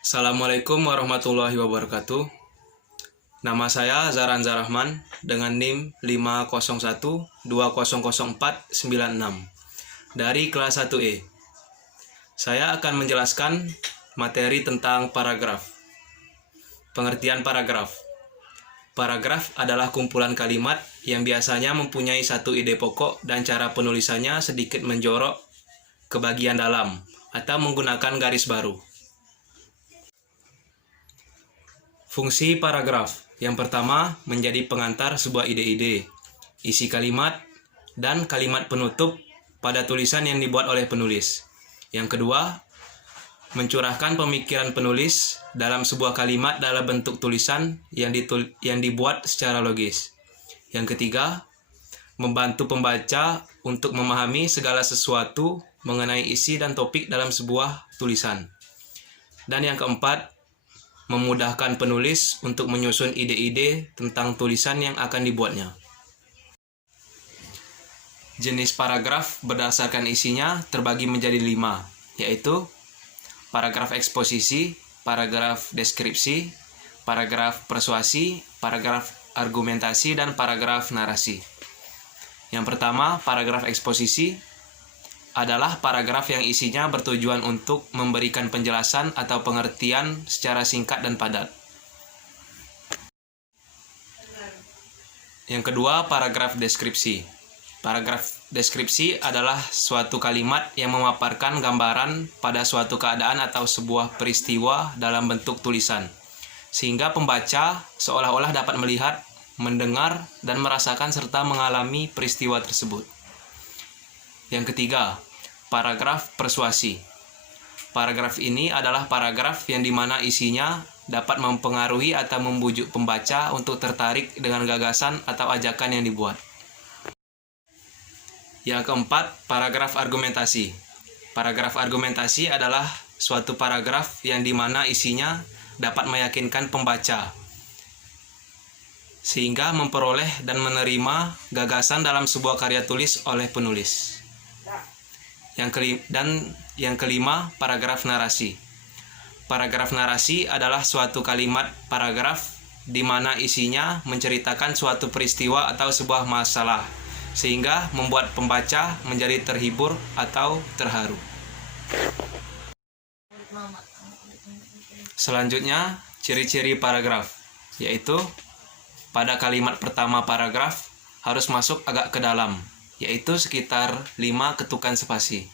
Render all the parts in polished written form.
Assalamualaikum warahmatullahi wabarakatuh. Nama saya Zaran Zarahman dengan NIM 501200496 dari kelas 1E. Saya akan menjelaskan materi tentang paragraf. Pengertian paragraf. Paragraf adalah kumpulan kalimat yang biasanya mempunyai satu ide pokok dan cara penulisannya sedikit menjorok ke bagian dalam atau menggunakan garis baru. Fungsi paragraf. Yang pertama, menjadi pengantar sebuah ide-ide, isi kalimat, dan kalimat penutup pada tulisan yang dibuat oleh penulis. Yang kedua, mencurahkan pemikiran penulis dalam sebuah kalimat dalam bentuk tulisan yang dibuat secara logis. Yang ketiga, membantu pembaca untuk memahami segala sesuatu mengenai isi dan topik dalam sebuah tulisan. Dan yang keempat, memudahkan penulis untuk menyusun ide-ide tentang tulisan yang akan dibuatnya. Jenis paragraf berdasarkan isinya terbagi menjadi 5, yaitu paragraf eksposisi, paragraf deskripsi, paragraf persuasi, paragraf argumentasi, dan paragraf narasi. Yang pertama, paragraf eksposisi adalah paragraf yang isinya bertujuan untuk memberikan penjelasan atau pengertian secara singkat dan padat. Yang kedua, paragraf deskripsi. Paragraf deskripsi adalah suatu kalimat yang memaparkan gambaran pada suatu keadaan atau sebuah peristiwa dalam bentuk tulisan, sehingga pembaca seolah-olah dapat melihat, mendengar, dan merasakan serta mengalami peristiwa tersebut. Yang ketiga, paragraf persuasi. Paragraf ini adalah paragraf yang dimana isinya dapat mempengaruhi atau membujuk pembaca untuk tertarik dengan gagasan atau ajakan yang dibuat. Yang keempat, paragraf argumentasi. Paragraf argumentasi adalah suatu paragraf yang dimana isinya dapat meyakinkan pembaca sehingga memperoleh dan menerima gagasan dalam sebuah karya tulis oleh penulis. Yang kelima, paragraf narasi. Paragraf narasi adalah suatu kalimat paragraf di mana isinya menceritakan suatu peristiwa atau sebuah masalah, sehingga membuat pembaca menjadi terhibur atau terharu. Selanjutnya, ciri-ciri paragraf, yaitu pada kalimat pertama paragraf harus masuk agak ke dalam, yaitu sekitar 5 ketukan spasi.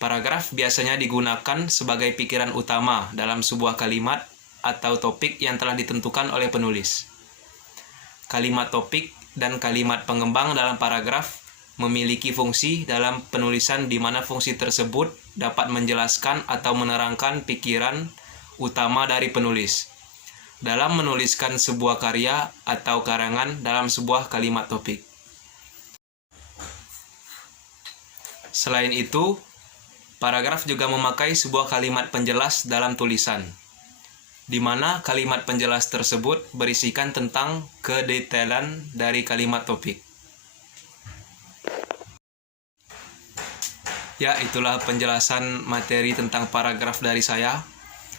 Paragraf biasanya digunakan sebagai pikiran utama dalam sebuah kalimat atau topik yang telah ditentukan oleh penulis. Kalimat topik dan kalimat pengembang dalam paragraf memiliki fungsi dalam penulisan di mana fungsi tersebut dapat menjelaskan atau menerangkan pikiran utama dari penulis dalam menuliskan sebuah karya atau karangan dalam sebuah kalimat topik. Selain itu, paragraf juga memakai sebuah kalimat penjelas dalam tulisan, di mana kalimat penjelas tersebut berisikan tentang kedetailan dari kalimat topik. Ya, itulah penjelasan materi tentang paragraf dari saya.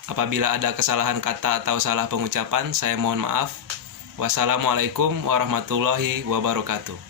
Apabila ada kesalahan kata atau salah pengucapan, saya mohon maaf. Wassalamualaikum warahmatullahi wabarakatuh.